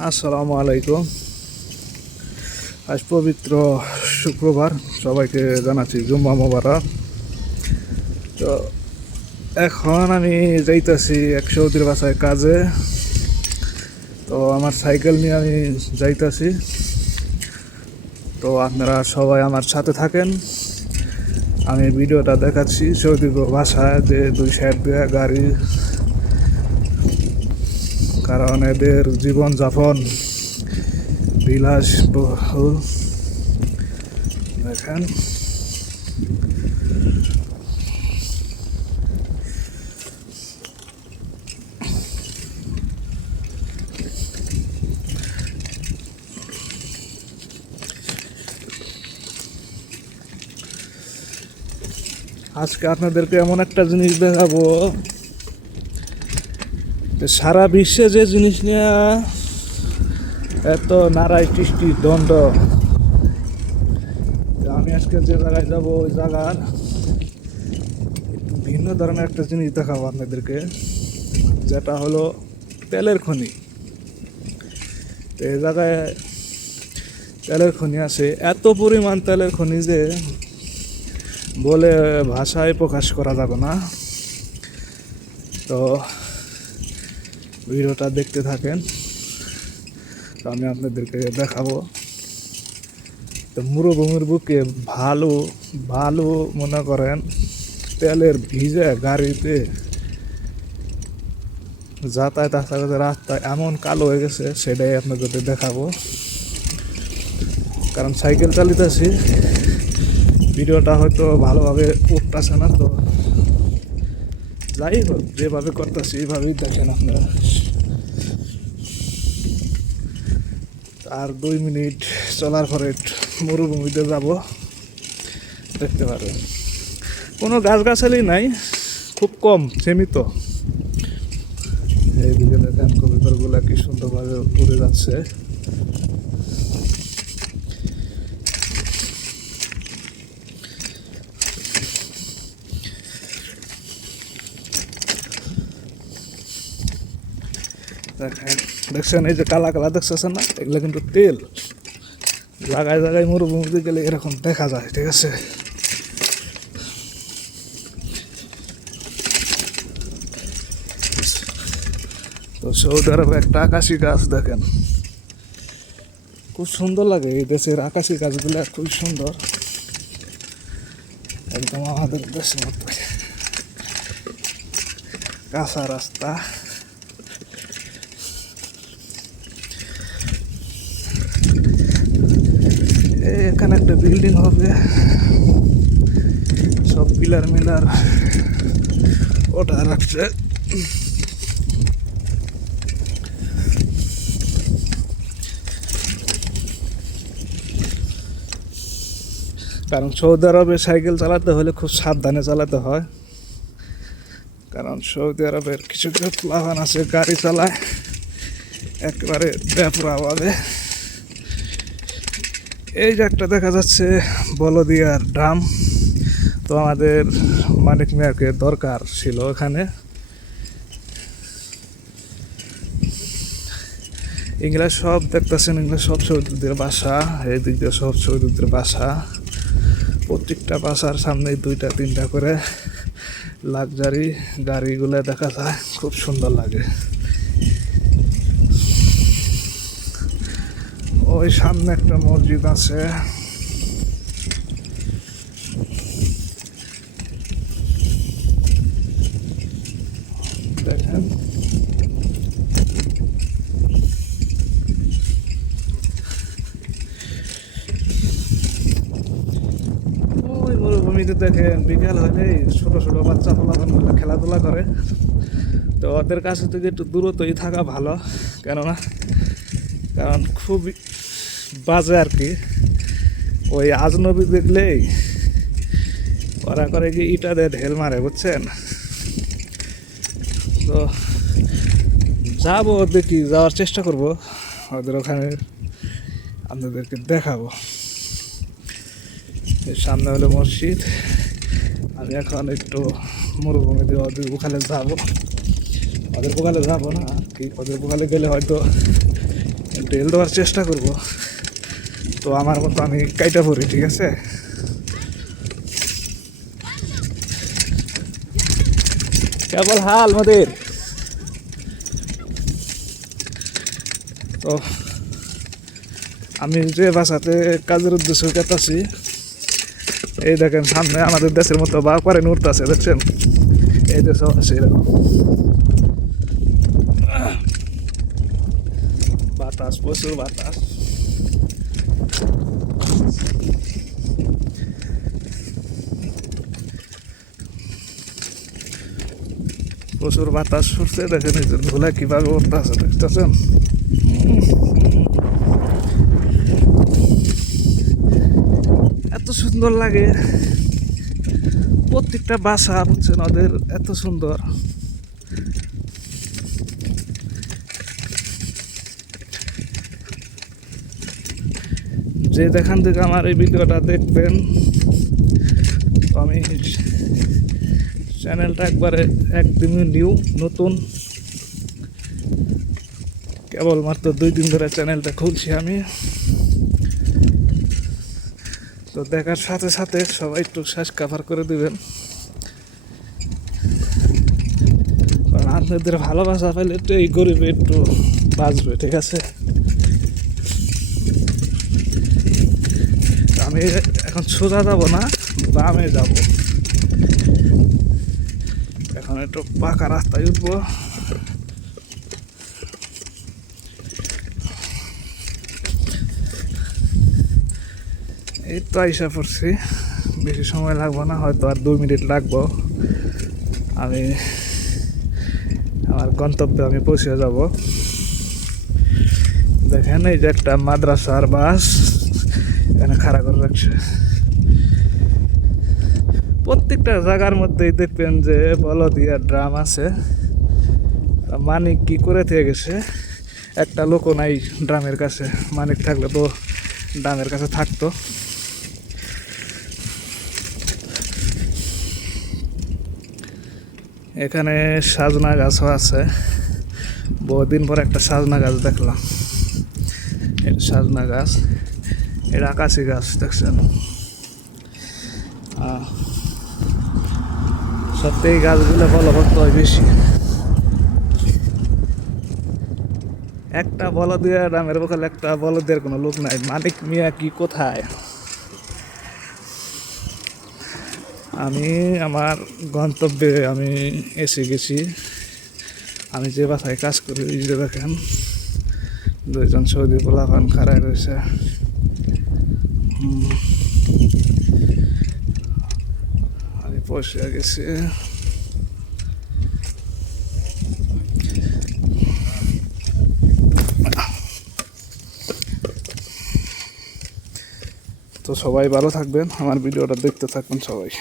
আসসালামু আলাইকুম। আজ পবিত্র শুক্রবার, সবাইকে জানাচ্ছি জুম্মা মোবারক। তো এখন আমি যাইতাছি এক সৌদির বাসায় কাজে। তো আমার সাইকেল নিয়ে আমি যাইতাছি। তো আপনারা সবাই আমার সাথে থাকেন। আমি ভিডিওটা দেখাচ্ছি সৌদি বাসায় যে দুই সাইড দিয়ে গাড়ি, কারণ এদের জীবনযাপন বিলাসবহুল। দেখেন আজকে আপনাদেরকে এমন একটা জিনিস দেখাবো যে সারা বিশ্বে যে জিনিস নিয়ে এত নারাই সৃষ্টি দ্বন্দ্ব, আমি আজকে যে জায়গায় যাব ওই জায়গার একটু ভিন্ন ধরনের একটা জিনিস দেখাবো আপনাদেরকে, যেটা হলো তেলের খনি। তো এই জায়গায় তেলের খনি আছে, এত পরিমাণ তেলের খনি যে বলে ভাষায় প্রকাশ করা যাবে না। তো ভিডিওটা দেখতে থাকেন, তো আমি আপনাদেরকে দেখাবো। তো মরুভূমির বুকে ভালো ভালো মনে করেন তেলের ভিজে গাড়িতে যাতায়াত আস্তে রাস্তা এমন কালো হয়ে গেছে, সেটাই আপনাদের দেখাবো। কারণ সাইকেল চালিতেছি, ভিডিওটা হয়তো ভালোভাবে উঠতেছে না। তো যাই হোক, যেভাবে করতেছি এইভাবেই দেখেন আপনারা। আর 2 মিনিট চলার পরে মরুভূমিতে যাব, দেখতে পারবেন কোনো গাছগাছালি নাই, খুব কম, সীমিত। এইদিকে দেখেন কবুতরগুলা কি সুন্দরভাবে উড়ে যাচ্ছে। দেখেন, দেখছেন এই যে কালা কালা দেখতেছেন না, এগুলো কিন্তু তেল। জায়গায় জায়গায় মরুভূমিতে গেলে এরকম দেখা যায়, ঠিক আছে। তো সৌদি আরবে একটা আকাশি গাছ দেখেন, খুব সুন্দর লাগে। এই দেশের আকাশি গাছগুলো খুব সুন্দর, একদম আমাদের দেশের মতো। কাঁচা রাস্তা, এখানে একটা বিল্ডিং হবে, সব পিলার মিলার ওটা রাখছে। কারণ সৌদি আরবে সাইকেল চালাতে হলে খুব সাবধানে চালাতে হয়, কারণ সৌদি আরবের কিছু কিছু প্লাবান আছে গাড়ি চালায় একেবারে বেপরোয়াভাবে। এই যে একটা দেখা যাচ্ছে বলদিয়ার ড্রাম, তো আমাদের মানিক মিয়াকে দরকার ছিল এখানে। ইংলিশ সব দেখতেছেন, ইংলিশ সব সৌদিদের বাসা, এই দিক দিয়ে সব সৌদিদের বাসা। প্রত্যেকটা বাসার সামনে 2টা 3টা করে লাক্সারি গাড়িগুলো দেখা যায়, খুব সুন্দর লাগে। ওই সামনে একটা মসজিদ আছে, দেখেন। ওই মরুভূমিতে দেখেন বিকেল হলেই ছোট ছোট বাচ্চা পোলাপানগুলো খেলাধুলা করে। তো ওদের কাছে থেকে একটু দূরত্বই থাকা ভালো, কেননা কারণ খুব বাজে আর কি। ওই আজনবী দেখলেই ওরা করে কি ইটা দিয়ে ঢেল মারে, বুঝছেন। তো যাবো, দেখি যাওয়ার চেষ্টা করব ওদের ওখানে, আপনাদেরকে দেখাবো। এর সামনে হলো মসজিদ। আমি এখন একটু মরুভূমিতে ওদের ওখানে যাবো, ওদের ওখানে যাবো না কি, ওদের ওখানে গেলে হয়তো ঢেল দেওয়ার চেষ্টা করব। তো আমার মতো আমি কাইটা পড়ি, ঠিক আছে? কেবল হাল আমাদের। তো আমি যে বাসাতে কাজের উদ্দেশ্য কেতাছি, এই দেখেন সামনে আমাদের দেশের মতো বা করে উঠতেছে, দেখছেন? এই দেশও আছে এরকম বাতাস, প্রচুর বাতাস। প্রচুর বাতাস উঠছে, দেখেন এই যে ধুলা কিভাবে উঠতেছে, দেখতেছেন? এত সুন্দর লাগে প্রত্যেকটা বাসা, বুঝছেন? ওদের এত সুন্দর। যে যেখান থেকে আমার এই ভিডিওটা দেখবেন, আমি চ্যানেলটা একবারে একদমই নতুন, কেবলমাত্র 2 দিন ধরে চ্যানেলটা খুলছি আমি। তো দেখার সাথে সাথে সবাই একটু সাবস্ক্রাইব করে দিবেন, কারণ আপনাদের ভালোবাসা পাইলে একটু এই গরিবে একটু বাঁচবে, ঠিক আছে? আমি এখন সোজা যাব না, বামে যাব। এখন একটু পাকা রাস্তায় উঠবো। এই তো আইসা পড়ছি, বেশি সময় লাগবো না, হয়তো আর 2 মিনিট লাগবো। আমি আমার গন্তব্যে আমি পৌঁছে যাব। দেখেন এই যে একটা মাদ্রাসার বাস এখানে খাড়া করে রাখছে। প্রত্যেকটা জায়গার মধ্যেই দেখবেন যে বলদিয়া ড্রাম আছে। মানিক কি করে থেকে গেছে, একটা লোকও নাই ড্রামের কাছে। মানিক থাকলে তো ড্রামের কাছে থাকতো। এখানে সাজনা গাছও আছে, বহুদিন পর একটা সাজনা গাছ দেখলাম। এটা সাজনা গাছ, এটা আকাশি গাছ, দেখছেন? সত্যি এই গাছগুলো ফলভক্ত হয় বেশি। একটা বলদিয়া ড্রামের বকালে একটা বলদের কোনো লোক নাই। মানিক মিয়া কি কোথায়? আমি আমার গন্তব্যে আমি এসে গেছি। আমি যে বাসায় কাজ করি, এই যে দেখেন 2জন সৌদি পোলাপান খাড়ায় রয়েছে। আমি পৌঁছে গেছি। তো সবাই ভালো থাকবেন, আমার ভিডিওটা দেখতে থাকবেন সবাই।